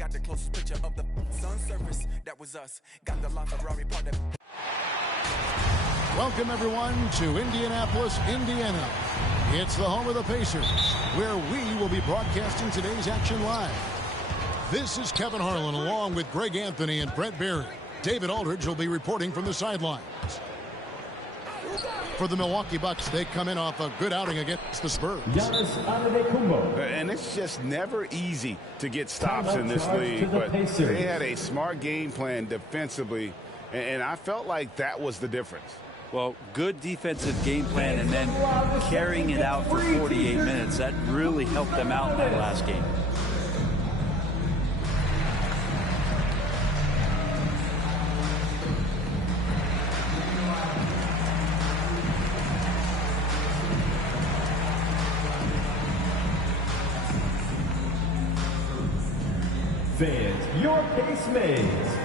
got the closest picture of the sun's surface. That was us. Got the LaFerrari part of. Welcome, everyone, to Indianapolis, Indiana. It's the home of the Pacers, where we will be broadcasting today's action live. This is Kevin Harlan, along with Greg Anthony and Brett Berry. David Aldridge will be reporting from the sidelines. For the Milwaukee Bucks, they come in off a good outing against the Spurs. And it's just never easy to get stops in this league, but they had a smart game plan defensively, and I felt like that was the difference. Well, good defensive game plan and then carrying it out for 48 minutes. That really helped them out in that last game. Fans, your pace maze.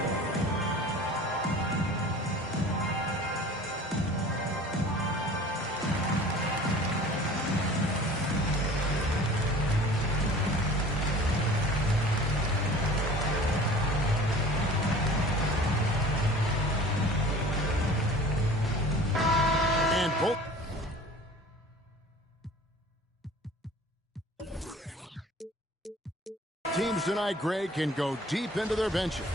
Teams tonight, Greg, can go deep into their benches.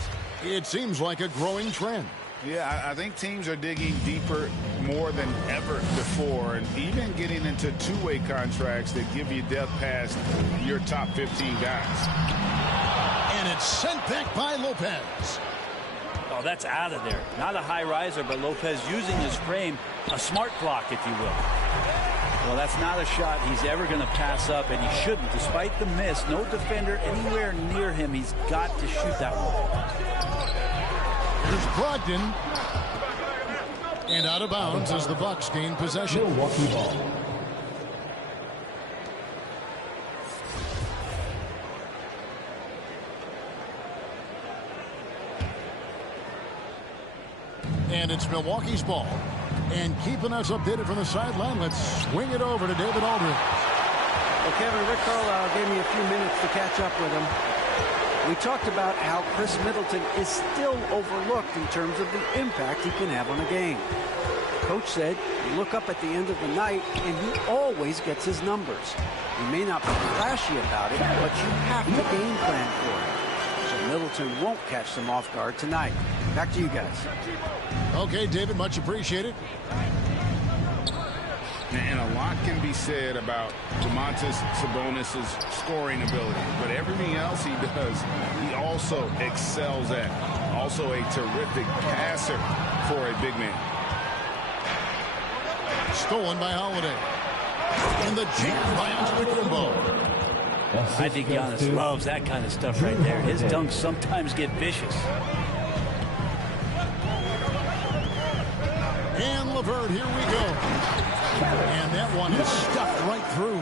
It seems like a growing trend. Yeah, I think teams are digging deeper more than ever before, and even getting into two-way contracts that give you depth past your top 15 guys. And it's sent back by Lopez. Oh, that's out of there. Not a high riser, but Lopez using his frame, a smart block, if you will. Well, that's not a shot he's ever going to pass up, and he shouldn't. Despite the miss, no defender anywhere near him. He's got to shoot that one. Here's Brogdon. And out of bounds as the Bucks gain possession. Milwaukee ball. And it's Milwaukee's ball. And keeping us updated from the sideline, let's swing it over to David Aldridge. Well, Kevin, Rick Carlisle gave me a few minutes to catch up with him. We talked about how Chris Middleton is still overlooked in terms of the impact he can have on a game. Coach said, you look up at the end of the night, and he always gets his numbers. He may not be flashy about it, but you have to game plan for it. So Middleton won't catch them off guard tonight. Back to you guys. Okay, David, much appreciated. And a lot can be said about Domantas Sabonis' scoring ability, but everything else he does, he also excels at. Also a terrific passer for a big man. Stolen by Holiday. And the jam by Antetokounmpo. I think Giannis loves that kind of stuff right there. His dunks sometimes get vicious. And LeVert, here we go. And that one is stuffed right through.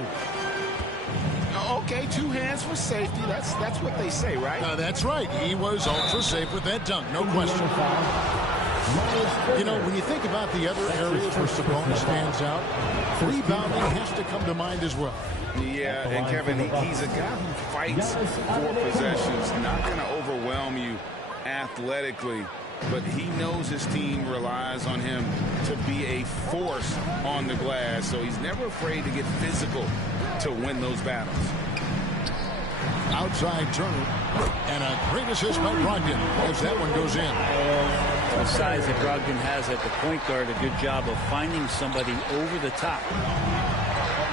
Okay, two hands for safety. That's what they say, right? That's right. He was ultra safe with that dunk, no question. You know, when you think about the other areas where Sabonis stands out, rebounding has to come to mind as well. Yeah, and Kevin, he's a guy who fights for possessions, not going to overwhelm you athletically, but he knows his team relies on him to be a force on the glass, so he's never afraid to get physical to win those battles. Outside Turner, and a great assist by Brogdon as that one goes in. The size that Brogdon has at the point guard, a good job of finding somebody over the top.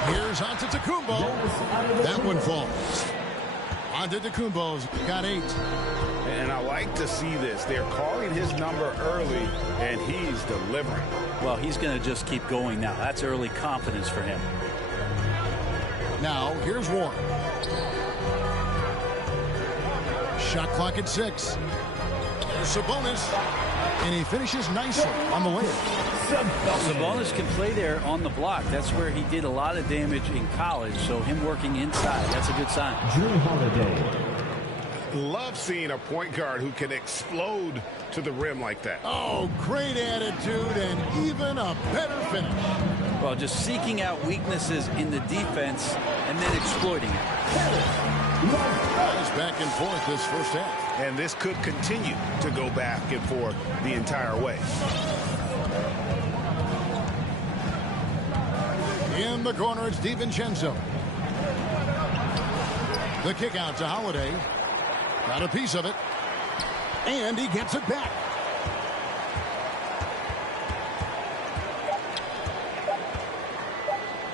Here's Antetokounmpo. That one falls. Antetokounmpo's got 8. And I like to see this. They're calling his number early, and he's delivering. Well, he's going to just keep going now. That's early confidence for him. Now, here's Warren. Shot clock at 6. There's Sabonis, and he finishes nicely on the layup. Well, Sabonis can play there on the block. That's where he did a lot of damage in college, so him working inside, that's a good sign. Drew Holiday. Love seeing a point guard who can explode to the rim like that. Oh, great attitude and even a better finish. Well, just seeking out weaknesses in the defense and then exploiting it. Guys back and forth this first half. And this could continue to go back and forth the entire way. In the corner, it's DiVincenzo. The kick out to Holiday. Got a piece of it. And he gets it back.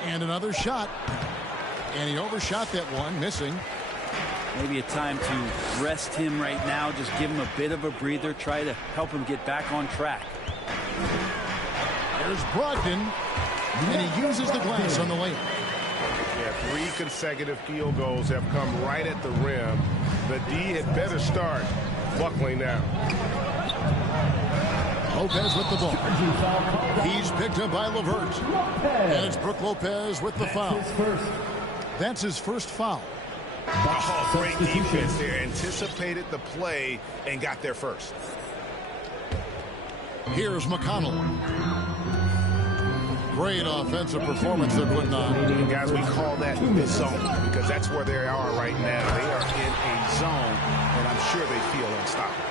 And another shot. And he overshot that one, missing. Maybe a time to rest him right now. Just give him a bit of a breather. Try to help him get back on track. There's Brogdon. And he uses the glass on the layup. Yeah, 3 consecutive field goals have come right at the rim. The D had better start buckling down. Lopez with the ball. He's picked up by LeVert. And it's Brook Lopez with the foul. That's his first foul. Oh, great defense there. Anticipated the play and got there first. Here's McConnell. Great offensive performance they're putting on. And guys, we call that the zone because that's where they are right now. They are in a zone, and I'm sure they feel unstoppable.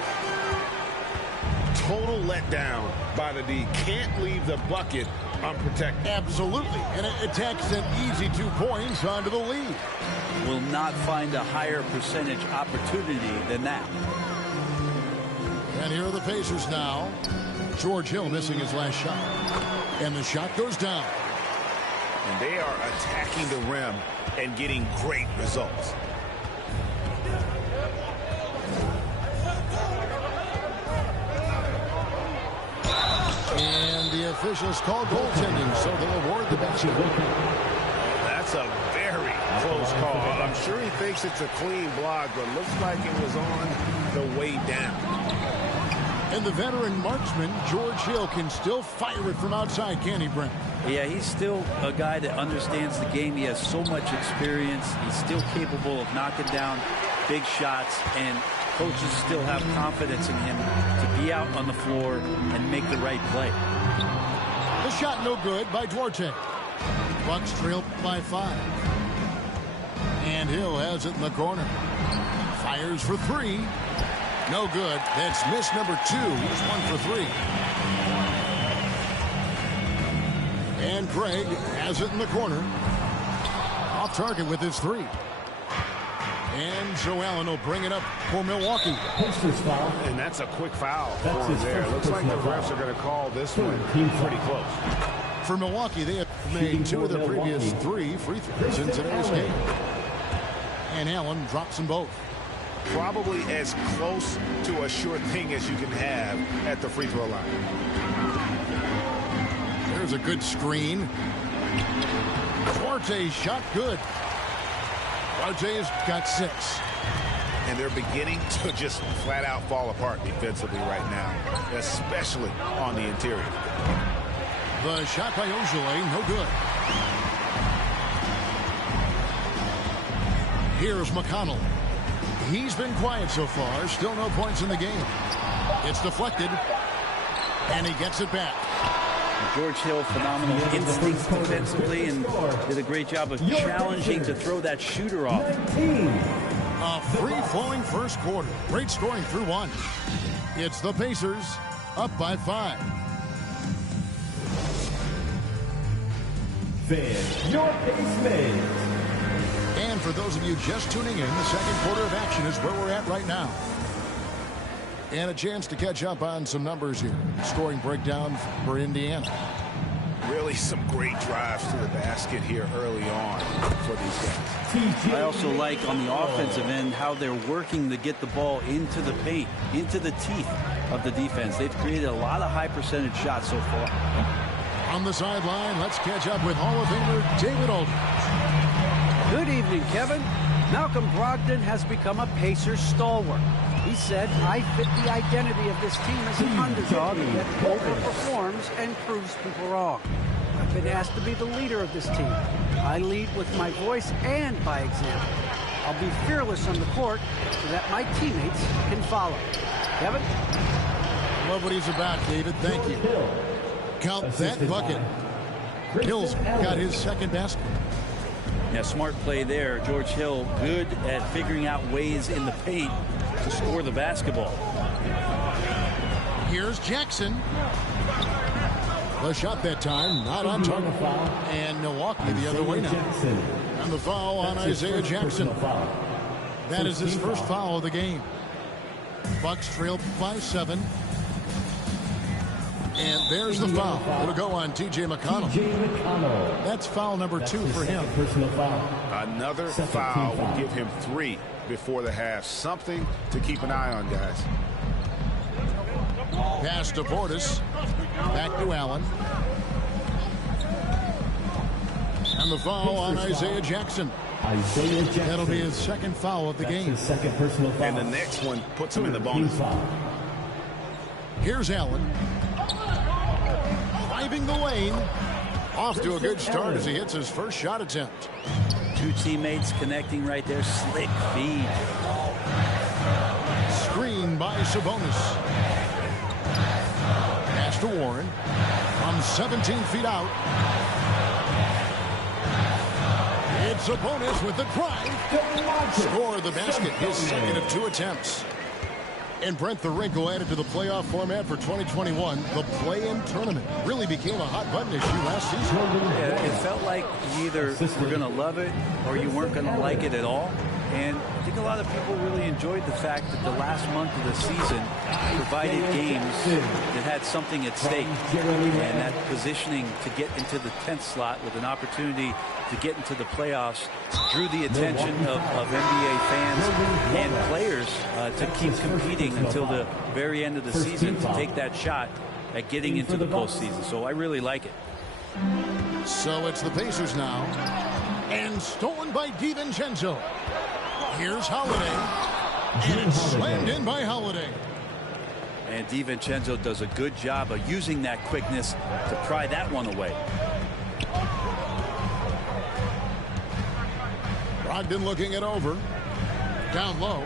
Total letdown by the D. Can't leave the bucket unprotected. Absolutely. And it takes an easy 2 points onto the lead. Will not find a higher percentage opportunity than that. And here are the Pacers now. George Hill missing his last shot. And the shot goes down. And they are attacking the rim and getting great results. And the officials call goaltending, so they'll award the basket. That's a very close call. I'm sure he thinks it's a clean block, but looks like it was on the way down. And the veteran marksman, George Hill, can still fire it from outside, can he, Brent? Yeah, he's still a guy that understands the game. He has so much experience. He's still capable of knocking down big shots, and coaches still have confidence in him to be out on the floor and make the right play. The shot no good by Duarte. Bucks trail by 5. And Hill has it in the corner. Fires for 3. No good. That's miss number 2. He's 1 for 3. And Craig has it in the corner. Off target with his 3. And Joe Allen will bring it up for Milwaukee. And that's a quick foul for him there. Looks like the refs are going to call this one pretty close. For Milwaukee, they have made 2 of their previous 3 free throws in today's game. And Allen drops them both. Probably as close to a sure thing as you can have at the free throw line. There's a good screen. Duarte's shot good. Duarte's got 6. And they're beginning to just flat out fall apart defensively right now, especially on the interior. The shot by Ojale, no good. Here's McConnell. He's been quiet so far. Still no points in the game. It's deflected. And he gets it back. George Hill, phenomenal instincts defensively, and did a great job of challenging to throw that shooter off. A free-flowing first quarter. Great scoring through 1. It's the Pacers up by 5. Fans, your pace mates. And for those of you just tuning in, the second quarter of action is where we're at right now. And a chance to catch up on some numbers here. Scoring breakdown for Indiana. Really some great drives to the basket here early on for these guys. I also like on the offensive end how they're working to get the ball into the paint, into the teeth of the defense. They've created a lot of high percentage shots so far. On the sideline, let's catch up with Hall of Famer David Aldridge. Good evening, Kevin. Malcolm Brogdon has become a Pacers stalwart. He said, I fit the identity of this team as an underdog that overperforms and proves people wrong. I've been asked to be the leader of this team. I lead with my voice and by example. I'll be fearless on the court so that my teammates can follow. Kevin? Love what he's about, David. Thank you. Count that bucket. Hill's got his second basket. Yeah, smart play there. George Hill good at figuring out ways in the paint to score the basketball. Here's Jackson. The shot that time, not on target. And Milwaukee the other way now. And the foul on Isaiah Jackson. That is his first foul of the game. Bucks trail by 7. And there's the foul. It'll go on T.J. McConnell. That's foul number 2 for him. Another foul will give him 3 before the half. Something to keep an eye on, guys. Pass to Portis. Back to Allen. And the foul on Isaiah Jackson. That'll be his second foul of the game. Second personal foul. And the next one puts him in the bonus. Here's Allen. Driving the lane. Off to a good start as he hits his first shot attempt. 2 teammates connecting right there. Slick feed. Screen by Sabonis. Pass to Warren. From 17 feet out. It's Sabonis with the drive. Score the basket. His second of 2 attempts. And Brent, the wrinkle added to the playoff format for 2021, the play-in tournament, really became a hot button issue last season. Yeah, it felt like you either were going to love it or you weren't going to like it at all. And I think a lot of people really enjoyed the fact that the last month of the season provided games that had something at stake. And that positioning to get into the 10th slot with an opportunity to get into the playoffs drew the attention of NBA fans and players to keep competing until the very end of the season to take that shot at getting into the postseason. So I really like it. So it's the Pacers now. And stolen by DiVincenzo. Here's Holiday. And it's slammed in by Holiday. And DiVincenzo does a good job of using that quickness to pry that one away. Brogdon looking it over. Down low.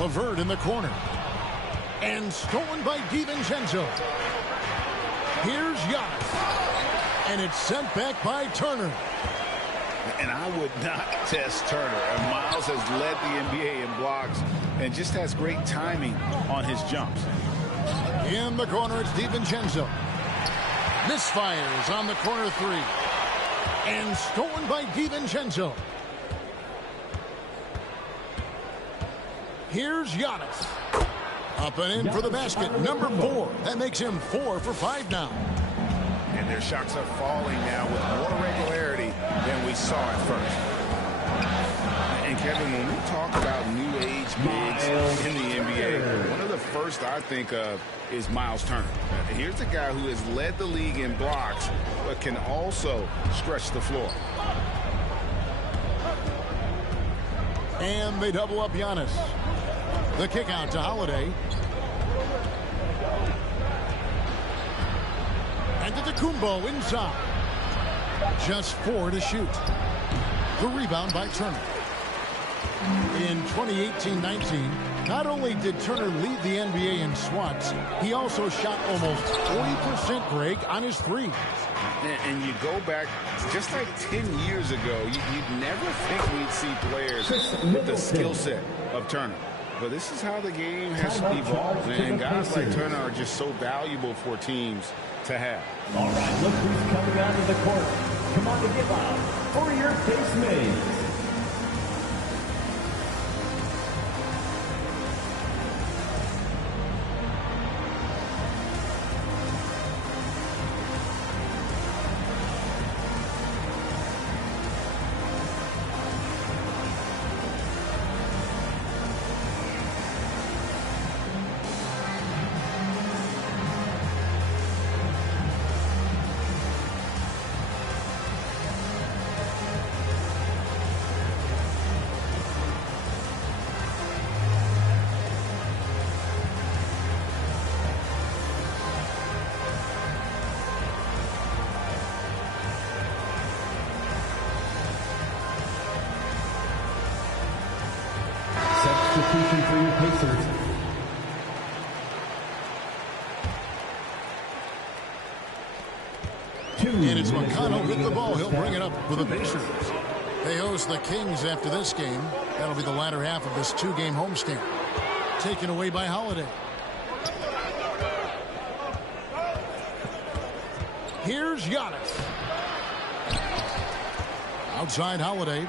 LeVert in the corner. And stolen by DiVincenzo. Here's Giannis. And it's sent back by Turner. And I would not test Turner. And Miles has led the NBA in blocks and just has great timing on his jumps. In the corner, it's DiVincenzo. Misfires on the corner 3. And stolen by DiVincenzo. Here's Giannis. Up and in for the basket. Number 4. That makes him 4 for 5 now. And their shots are falling now with more regularity than we saw at first. And Kevin, when we talk about new age bigs in the NBA, one of the first I think of is Miles Turner. Here's a guy who has led the league in blocks, but can also stretch the floor. And they double up Giannis. The kick out to Holiday. And to Kumbo inside. Just 4 to shoot. The rebound by Turner. In 2018-19, not only did Turner lead the NBA in swats, he also shot almost 40%, Greg, on his threes. And you go back just like 10 years ago, you'd never think we'd see players with the skill set of Turner. But this is how the game has evolved. And guys like Turner are just so valuable for teams to have. All right, look who's coming out of the court. Come on to get loud for your Pace Mates. Substitution for your Pacers. And it's McConnell with the ball. He'll bring it up for the Pacers. They host the Kings after this game. That'll be the latter half of this two-game homestand. Taken away by Holiday. Here's Giannis. Outside Holiday.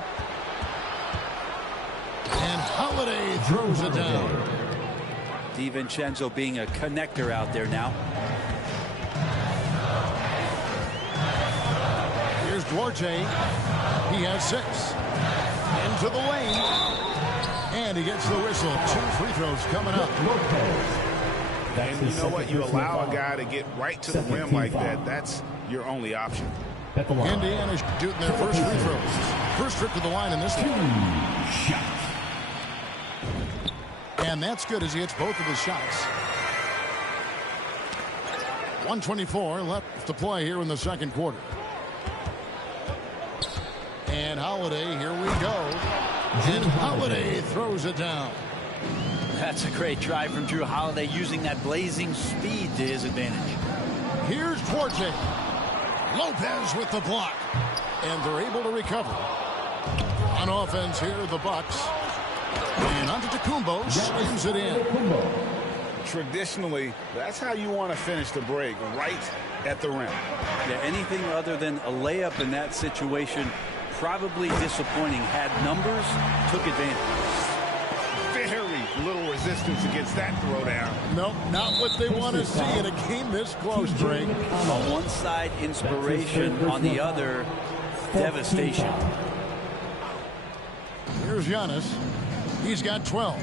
And Holiday throws it down. DiVincenzo being a connector out there now. Here's Duarte. He has 6. Into the lane. And he gets the whistle. 2 free throws coming up. And you know what? You allow a guy to get right to the rim like that. That's your only option. Indiana's shooting their first free throws. First trip to the line in this one. And that's good as he hits both of his shots. 1:24 left to play here in the second quarter. And Holiday, here we go. And Holiday throws it down. That's a great drive from Drew Holiday, using that blazing speed to his advantage. Here's Duarte. Lopez with the block. And they're able to recover. On offense here, the Bucks. And Antetokounmpo slams it in. Traditionally, that's how you want to finish the break, right at the rim. Yeah, anything other than a layup in that situation, probably disappointing. Had numbers, took advantage. Very little resistance against that throwdown. Nope, not what they want to see in a game this close, Greg. On one side, inspiration. On the other, devastation. Here's Giannis. He's got 12.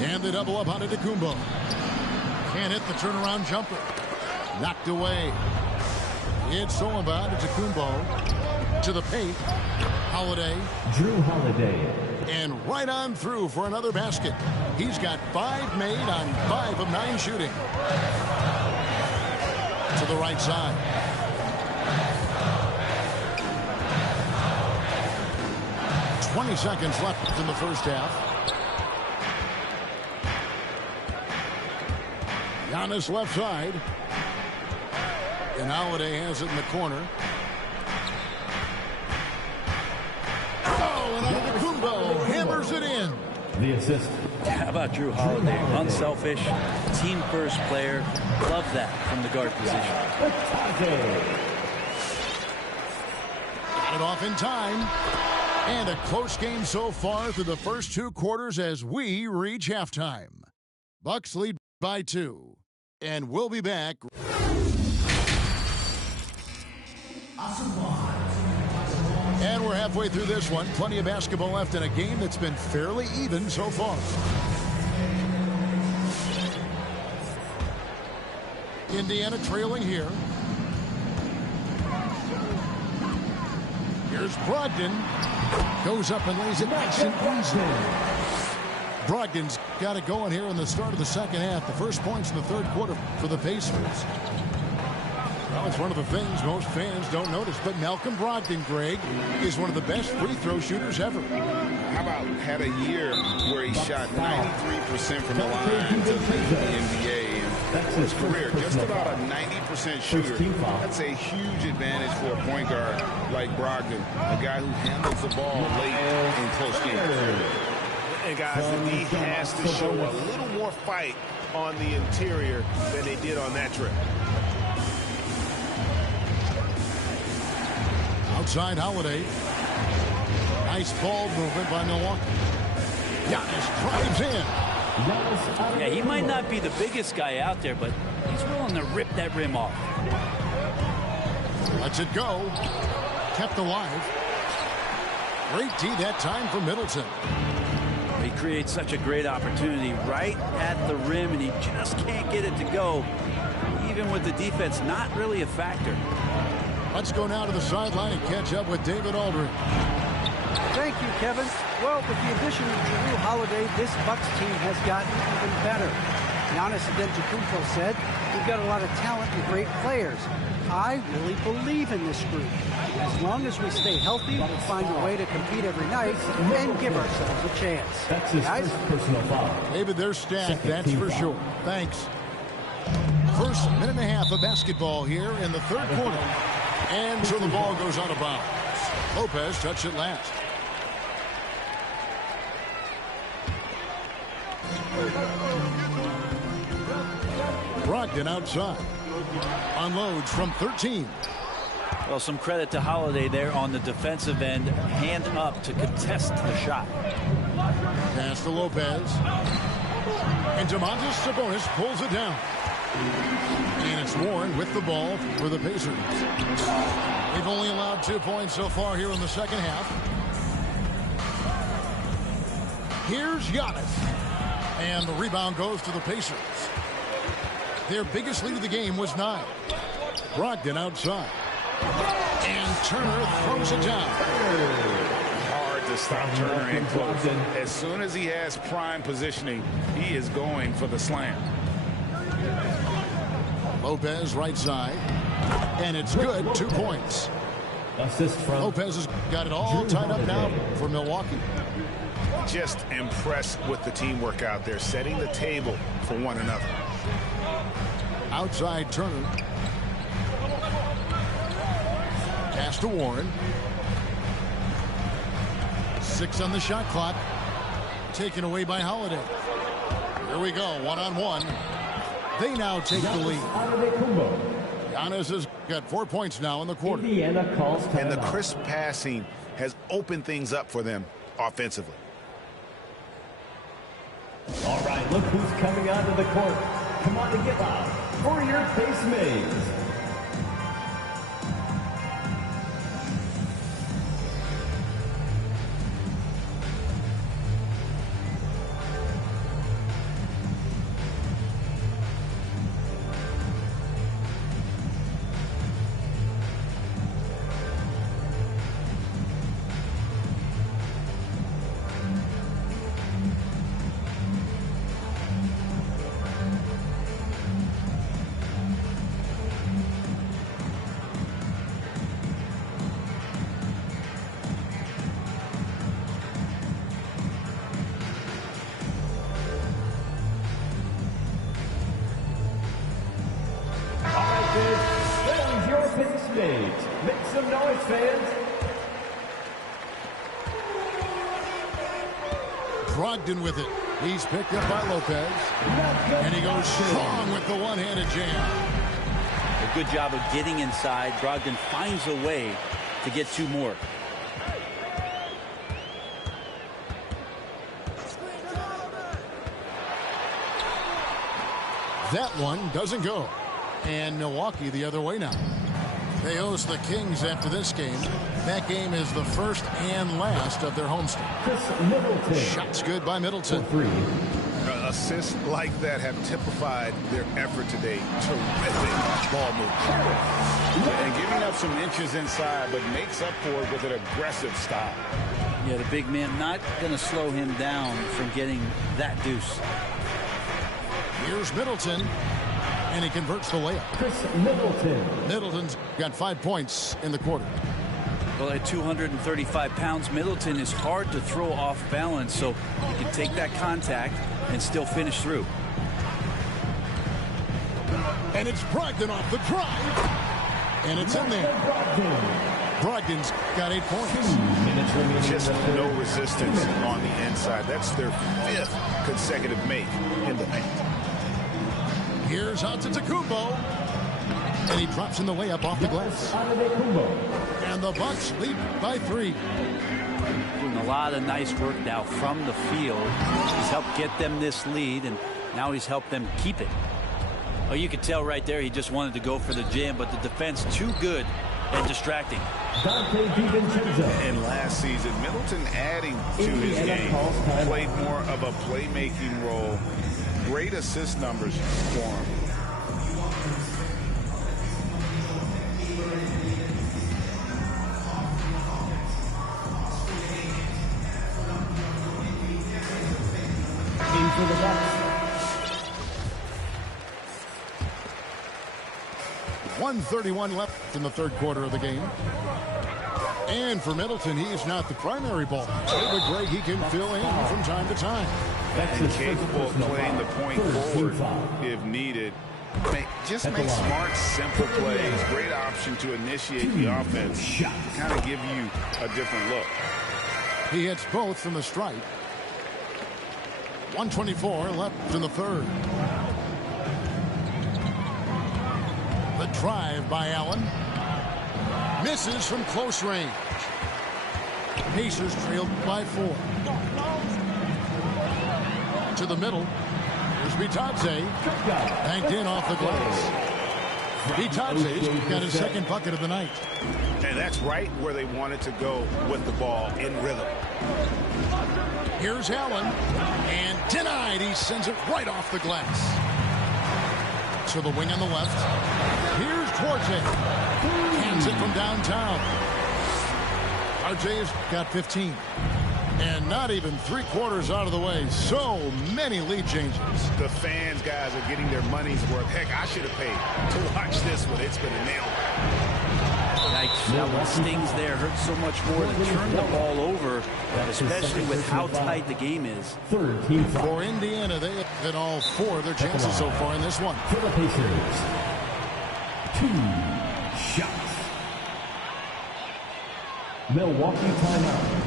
And they double up on Antetokounmpo. Can't hit the turnaround jumper. Knocked away. It's all about Antetokounmpo to the paint. Holiday. Drew Holiday. And right on through for another basket. He's got 5 made on 5 of 9 shooting. To the right side. "20 seconds left in the first half. Giannis left side. And Holiday has it in the corner. Oh, and Antetokounmpo hammers it in. The assist. How about Drew Holiday? Unselfish, team-first player. Love that from the guard position. Got it off in time. And a close game so far through the first 2 quarters as we reach halftime. Bucks lead by 2. And we'll be back. And we're halfway through this one. Plenty of basketball left in a game that's been fairly even so far. Indiana trailing here. Here's Brogdon. Goes up and lays it nice and easy. Brogdon's got it going here in the start of the second half. The first points in the third quarter for the Pacers. Well, it's one of the things most fans don't notice. But Malcolm Brogdon, Greg, is one of the best free throw shooters ever. How about had a year where he shot 93% from the line to lead the NBA? For his career, just about a 90% shooter. That's a huge advantage for a point guard like Brogdon, a guy who handles the ball late in close games. And guys, the D has to show a little more fight on the interior than they did on that trip. Outside Holiday. Nice ball movement by Milwaukee. Giannis drives in. Yeah, he might not be the biggest guy out there, but he's willing to rip that rim off. Lets it go. Kept alive. Great D that time for Middleton. He creates such a great opportunity right at the rim, and he just can't get it to go. Even with the defense not really a factor. Let's go now to the sideline and catch up with David Aldridge. Thank you, Kevin. Well, with the addition of Drew Holiday, this Bucks team has gotten even better. Giannis Antetokounmpo said, "We've got a lot of talent and great players." I really believe in this group. As long as we stay healthy, we'll find a way to compete every night and give ourselves a chance. That's his first personal foul. David, they're stacked, that's for sure. Thanks. First minute and a half of basketball here in the third quarter. And so the ball goes out of bounds. Lopez touched it last. Brogdon outside. Unloads from 13. Well, some credit to Holiday there on the defensive end. Hand up to contest the shot. Pass to Lopez. And Domantas Sabonis pulls it down. And it's Warren with the ball for the Pacers. They've only allowed 2 points so far here in the second half. Here's Giannis. And the rebound goes to the Pacers. Their biggest lead of the game was 9. Brogdon outside. And Turner throws it down. Hard to stop Turner in close. As soon as he has prime positioning, he is going for the slam. Lopez right side. And it's good. 2 points. Assist from Lopez has got it all tied up now for Milwaukee. Just impressed with the teamwork out there, setting the table for one another. Outside Turner. Pass to Warren. 6 on the shot clock. Taken away by Holiday. Here we go, one-on-one. They now take the lead. Giannis has got 4 points now in the quarter. Indiana calls timeout. And the crisp passing has opened things up for them offensively. All right, look who's coming onto the court. Come on to get loud for your face maze. Make some noise, fans. Brogdon with it. He's picked up by Lopez. And he goes strong with the one-handed jam. A good job of getting inside. Brogdon finds a way to get 2 more. That one doesn't go. And Milwaukee the other way now. They host the Kings after this game. That game is the first and last of their homestand. Chris Middleton. Shots good by Middleton. 3. Assists like that have typified their effort today. Terrific ball movement. And giving up some inches inside, but makes up for it with an aggressive stop. Yeah, the big man not going to slow him down from getting that deuce. Here's Middleton. And he converts the layup. Chris Middleton. Middleton's got 5 points in the quarter. Well, at 235 pounds, Middleton is hard to throw off balance, so you can take that contact and still finish through. And it's Brogdon off the drive. And it's in there. Brogdon's got 8 points. Just no resistance on the inside. That's their 5th consecutive make in the paint. Here's Antetokounmpo. And he drops in the layup off the glass. And the Bucks lead by 3. Doing a lot of nice work now from the field. He's helped get them this lead, and now he's helped them keep it. Oh, you could tell right there he just wanted to go for the jam, but the defense too good and distracting. Dante DiVincenzo. And last season, Middleton adding to his game, played more of a playmaking role. Great assist numbers for him. In for the Bucks. 1:31 left in the third quarter of the game. And for Middleton, he's not the primary ball. But Greg, he can fill in from time to time. And capable of playing the point forward if needed. Just make smart, simple plays. Great option to initiate the offense. Kind of give you a different look. He hits both from the stripe. 1:24 left in the third. The drive by Allen. Misses from close range. Pacers trailed by 4. To the middle. Here's Bitadze. Banked in off the glass. Bitadze's got his second bucket of the night. And that's right where they wanted to go with the ball, in rhythm. Here's Allen. And denied. He sends it right off the glass. To the wing on the left. Here's Duarte. Hands it from downtown. RJ's got 15. And not even 3/4 out of the way. So many lead changes. The fans, guys, are getting their money's worth. Heck, I should have paid to watch this one. It's been a nail. Yikes, that one stings there. Hurts so much more to turn the ball over, especially with how tight the game is. For Indiana, they have hit all 4 of their chances so far in this one. For the Pacers, 2 shots. Milwaukee timeout.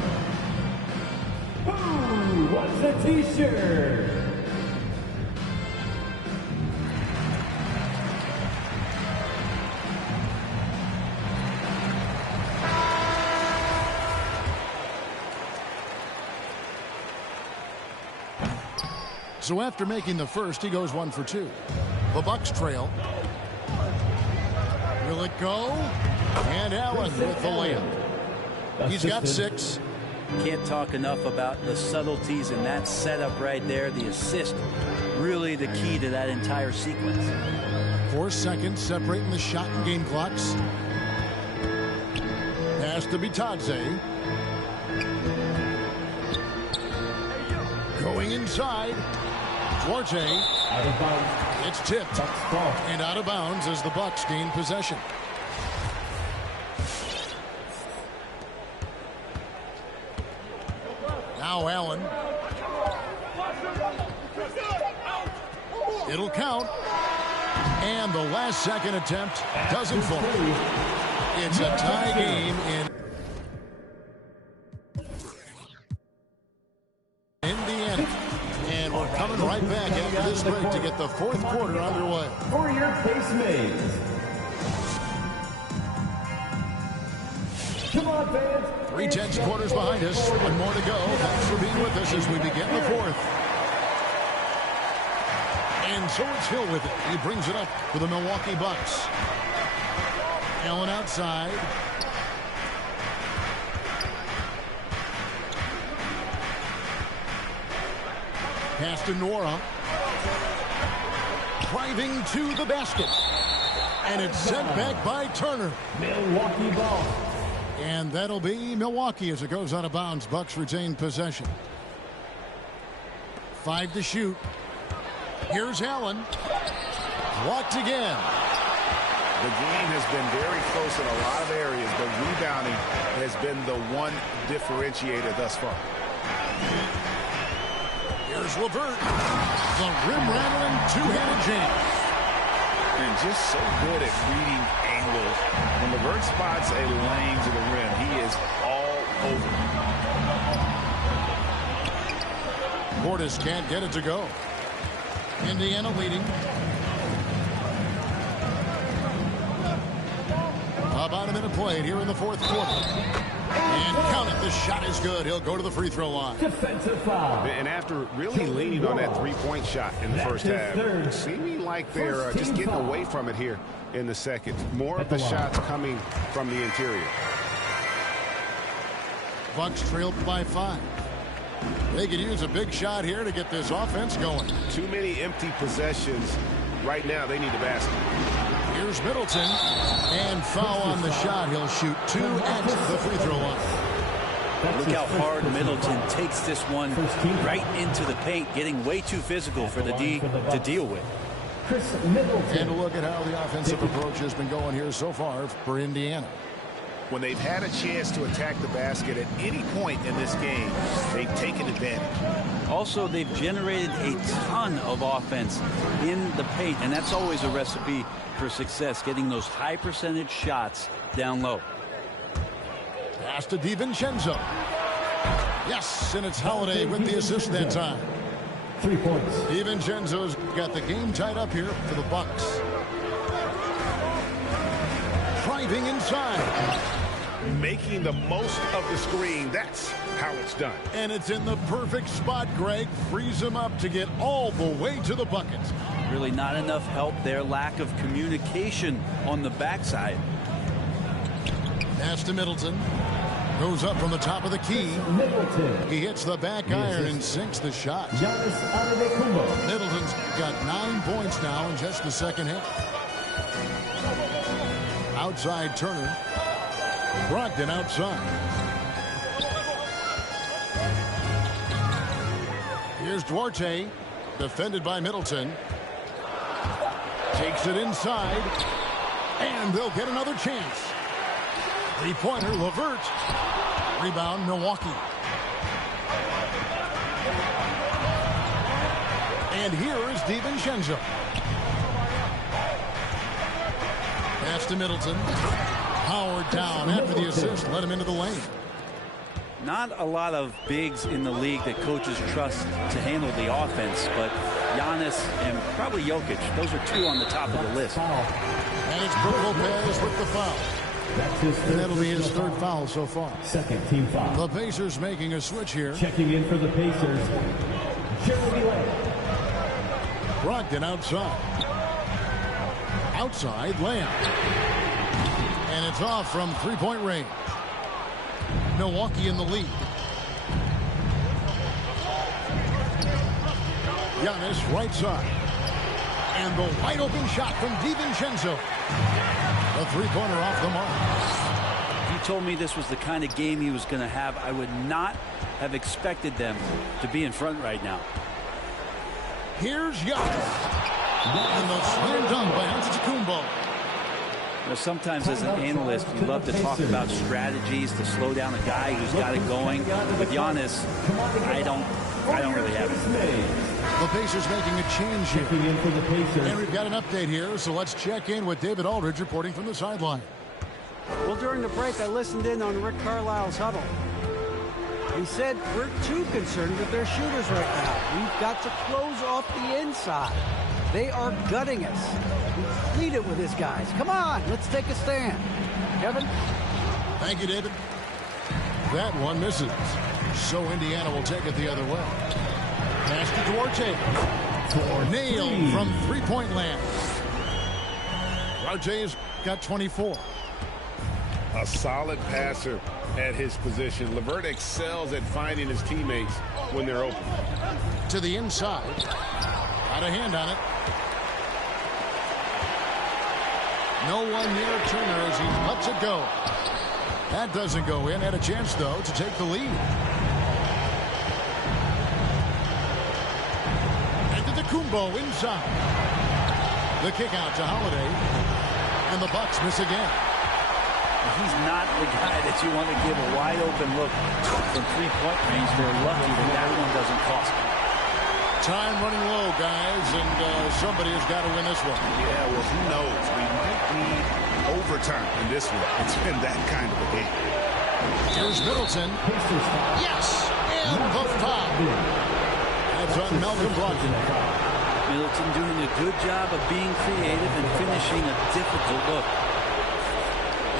Who wants a t-shirt? So after making the first, he goes 1 for 2. The Bucks trail. Will it go? And Allen with the layup. He's got 6. Can't talk enough about the subtleties in that setup right there. The assist, really the key to that entire sequence. 4 seconds separating the shot and game clocks. Pass to Bitadze. Going inside. Duarte. Out of bounds. It's tipped. And out of bounds as the Bucks gain possession. Now Allen. It'll count. And the last second attempt doesn't fall. It's a tie game in Indiana. And we're coming right back after this break to get the 4th quarter underway. For your Pace Mates. Come on, fans. 3 quarters behind us. 1 more to go. Thanks for being with us as we begin the 4th. And so it's Hill with it. He brings it up for the Milwaukee Bucks. Allen outside. Pass to Nora. Driving to the basket. And it's sent back by Turner. Milwaukee ball. And that'll be Milwaukee as it goes out of bounds. Bucks retain possession. 5 to shoot. Here's Allen. Blocked again. The game has been very close in a lot of areas, but rebounding has been the one differentiator thus far. Here's LeVert. The rim-rattling two-handed jam. And just so good at reading angles. When LeVert spots a lane to the rim, he is all over. Portis can't get it to go. Indiana leading. About a minute played here in the 4th quarter. And count it. The shot is good. He'll go to the free throw line. Defensive foul. And after really leaning on that three-point shot in the first half, seeming like they're just getting away from it here in the second. More of the shots coming from the interior. Bucks trailed by 5. They could use a big shot here to get this offense going. Too many empty possessions. Right now, they need the basket. Here's Middleton. And foul on the shot. He'll shoot 2 at the free throw line. Look how hard Middleton takes this one right into the paint, getting way too physical for the D to deal with. And look at how the offensive approach has been going here so far for Indiana. When they've had a chance to attack the basket at any point in this game, they've taken advantage. Also, they've generated a ton of offense in the paint, and that's always a recipe for success, getting those high percentage shots down low. Pass to DiVincenzo. Yes, and it's Holiday with the assist that time. 3 points. DiVincenzo's got the game tied up here for the Bucks. Driving inside. Making the most of the screen. That's how it's done. And it's in the perfect spot, Greg. Frees him up to get all the way to the bucket. Really not enough help there. Lack of communication on the backside. Pass to Middleton. Goes up from the top of the key. Middleton. He hits the back iron and sinks the shot. Giannis Antetokounmpo. Middleton's got 9 points now in just the second half. Outside Turner. Brogdon outside. Here's Duarte. Defended by Middleton. Takes it inside. And they'll get another chance. Three-pointer, LeVert. Rebound, Milwaukee. And here is DiVincenzo. Pass to Middleton. Howard down after the assist. Let him into the lane. Not a lot of bigs in the league that coaches trust to handle the offense, but Giannis and probably Jokic, those are 2 on the top of the list. And it's Brook Lopez with the foul. That's his And that'll be his 3rd foul so far. Second team foul. The Pacers making a switch here. Checking in for the Pacers, Jeremy Lamb. Brogdon outside. Outside, Lamb. And it's off from 3-point range. Milwaukee in the lead. Giannis right side. And the wide open shot from DiVincenzo. A 3-pointer off the mark. If you told me this was the kind of game he was going to have, I would not have expected them to be in front right now. Here's Giannis. And the slam dunk by Antetokounmpo. You know, sometimes as an analyst, you love to talk about strategies to slow down a guy who's got it going. With Giannis, I don't really have it. The Pacers making a change here. Checking in for the Pacers. And we've got an update here, so let's check in with David Aldridge reporting from the sideline. Well, during the break, I listened in on Rick Carlisle's huddle. He said, we're too concerned with their shooters right now. We've got to close off the inside. They are gutting us. Lead it with his guys. Come on, let's take a stand. Kevin? Thank you, David. That one misses. So Indiana will take it the other way. Pass to Duarte. Nailed from 3-point land. Duarte's got 24. A solid passer at his position. LeVert excels at finding his teammates when they're open. To the inside. Got a hand on it. No one near Turner as he lets it go. That doesn't go in. Had a chance, though, to take the lead. Antetokounmpo inside. The kick out to Holiday. And the Bucks miss again. He's not the guy that you want to give a wide-open look from 3-point range. They're lucky that one doesn't cost them. Time running low, guys, and somebody has got to win this one. Yeah, well, who knows? We might need overtime in this one. It's been that kind of a game. Here's Middleton. Yes! And the foul. That's on Malcolm Brogdon. Middleton doing a good job of being creative and finishing a difficult look.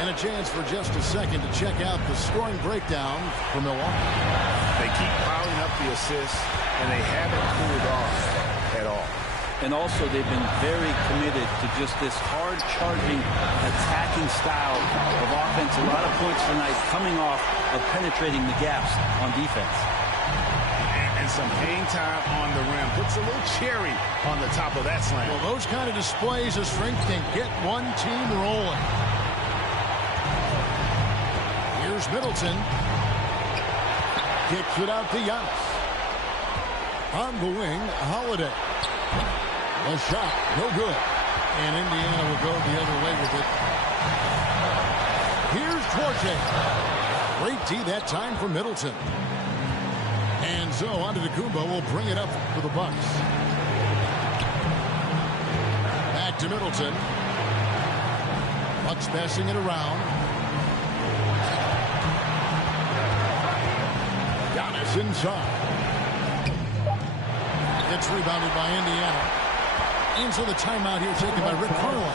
And a chance for just a second to check out the scoring breakdown for Milwaukee. They keep piling up the assists, and they haven't cooled off at all. And also, they've been very committed to just this hard-charging, attacking style of offense. A lot of points tonight coming off of penetrating the gaps on defense. And some hang time on the rim. Puts a little cherry on the top of that slam. Well, those kind of displays of strength can get one team rolling. Here's Middleton. Kicks it out to Giannis. On the wing, Holiday. A shot, no good. And Indiana will go the other way with it. Here's Duarte. Great D that time from Middleton. And so Antetokounmpo will bring it up for the Bucks. Back to Middleton. Bucks passing it around. Giannis inside. It's rebounded by Indiana. And so the timeout here taken by Rick Carlisle.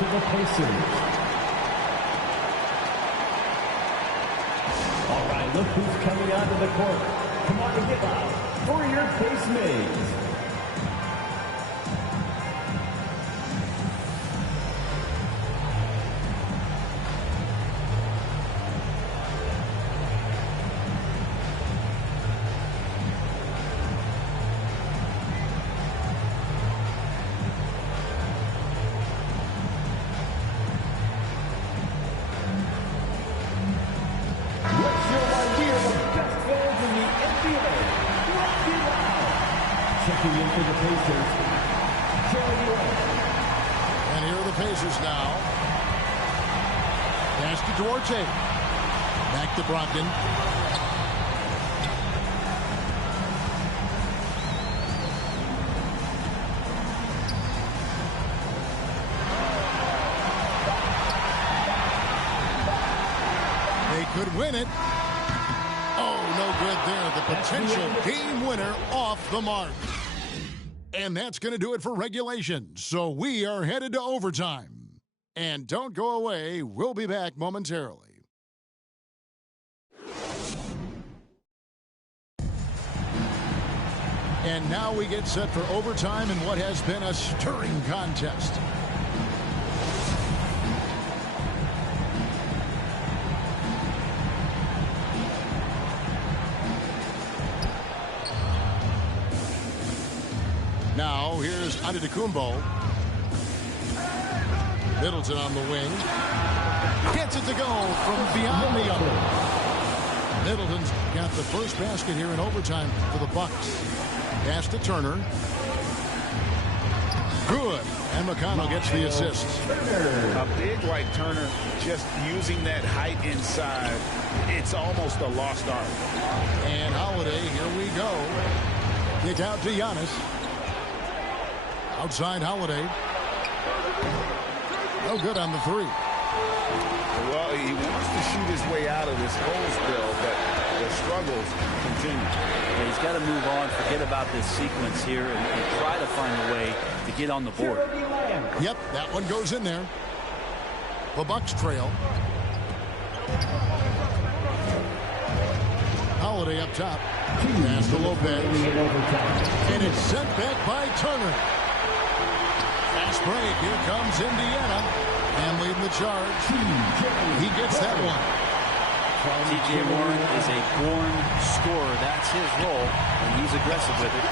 All right, look who's coming onto the court. Come on and get loud for your face mates. And here are the Pacers now. Pass to Duarte. Back to Brogdon. They could win it. Oh, no good there. The potential game winner off the mark. And that's going to do it for regulation. So we are headed to overtime. And don't go away. We'll be back momentarily. And now we get set for overtime in what has been a stirring contest. Now, here's Antetokounmpo. Middleton on the wing. Gets it to go from beyond the arc. Middleton's got the first basket here in overtime for the Bucks. Pass to Turner. Good. And McConnell gets the assist. A big like Turner, just using that height inside, it's almost a lost art. And Holiday, here we go. Kick out to Giannis. Outside Holiday. No good on the three. Well, he wants to shoot his way out of this hole still, but the struggles continue. Yeah, he's got to move on, forget about this sequence here, and try to find a way to get on the board. Yep, that one goes in there. The Bucks trail. Holiday up top. Pass to Lopez. And it's sent back by Turner. Fast break. Here comes Indiana. And leading the charge. He gets that one. T.J. Warren is a born scorer. That's his role, and he's aggressive with it.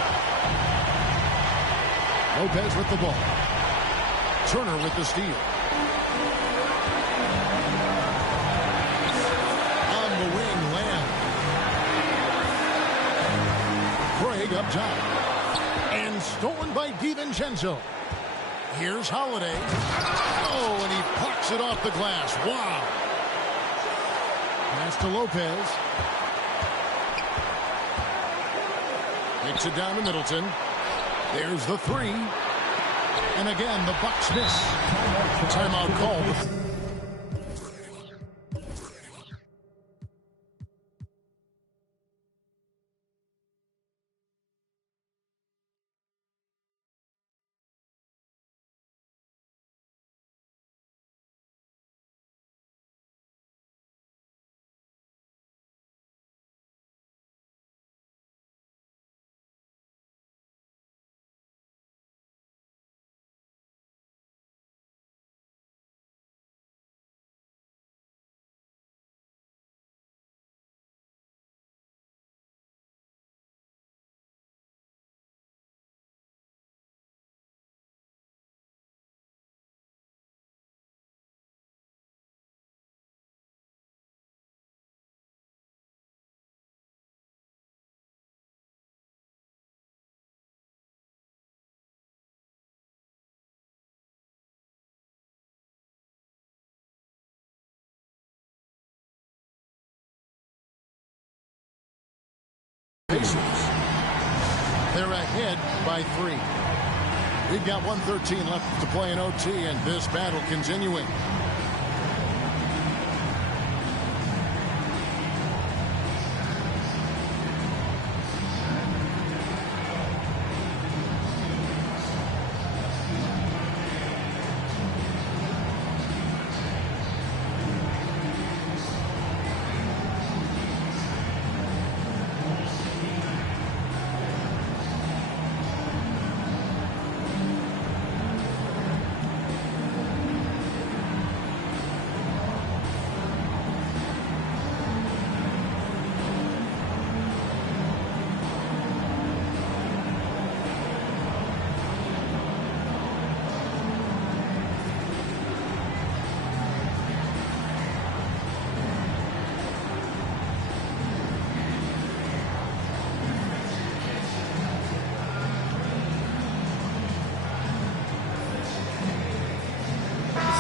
Lopez with the ball. Turner with the steal. On the wing, Lamb. Craig up top. And stolen by DiVincenzo. Here's Holiday. Oh, and he plucks it off the glass. Wow. Pass to Lopez. Kicks it down to Middleton. There's the three. And again, the Bucks miss. Timeout called. Pacers. They're ahead by 3. We've got 1:13 left to play in OT, and this battle continuing.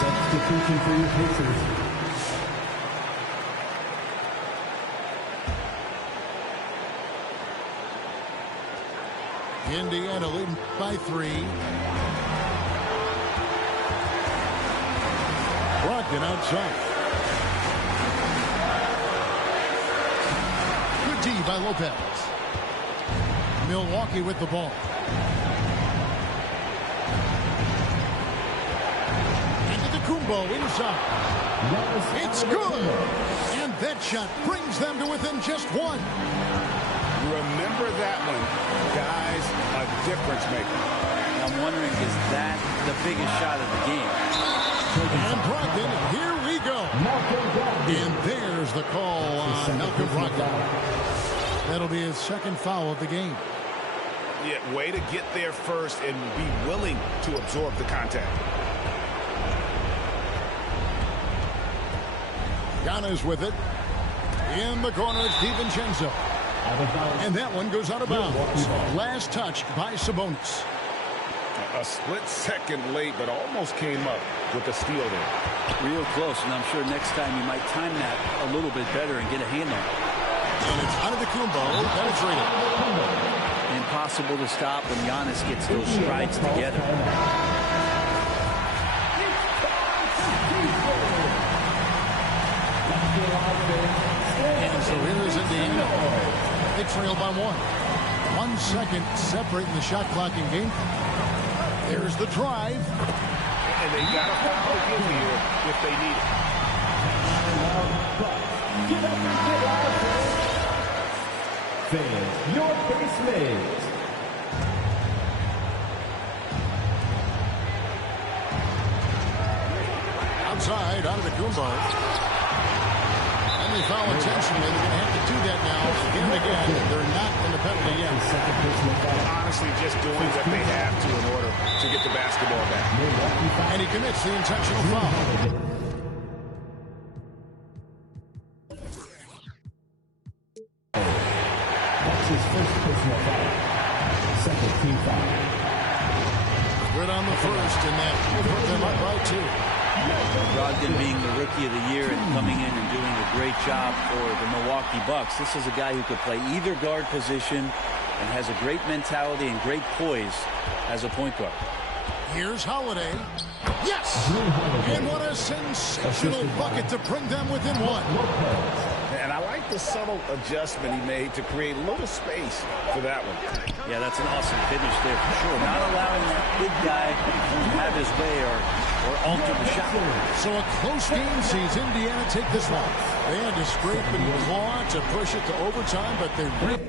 Substitution for your Pacers. Indiana leading by 3. Brogdon outside. Good D by Lopez. Milwaukee with the ball. Kumbo inside. It's good. And that shot brings them to within just 1. Remember that one, guys, a difference maker. I'm wondering, is that the biggest shot of the game? And Brogdon, here we go. And there's the call on Malcolm Brogdon. That'll be his second foul of the game. Yeah, way to get there first and be willing to absorb the contact. Giannis with it. In the corner, it's DiVincenzo. And that one goes out of bounds. Last touched by Sabonis. A split second late, but almost came up with the steal there. Real close, and I'm sure next time you might time that a little bit better and get a hand on it. And it's out of the Kumbo. Penetrated. Impossible to stop when Giannis gets those strides together. And so here's Indiana. They trail by 1. 1 second separating the shot clock and game. There's the drive. And they got a foul again here if they need it. Fans, your base mates. Outside, out of the Kumbo. They foul intentionally. They're going to have to do that now again and again. They're not in the penalty yet. Honestly, just doing what they have to in order to get the basketball back. And he commits the intentional foul. That's his first personal foul. Second team foul. Good on the first, and that will put them up by 2. Brogdon being the rookie of the year and coming in and doing a great job for the Milwaukee Bucks. This is a guy who could play either guard position and has a great mentality and great poise as a point guard. Here's Holiday. Yes! And what a sensational bucket to bring them within 1. And I like the subtle adjustment he made to create a little space for that one. Yeah, that's an awesome finish there for sure. Not allowing that big guy to have his way or alter the shot. So a close game sees Indiana take this one. They had to scrape and claw to push it to overtime, but they really...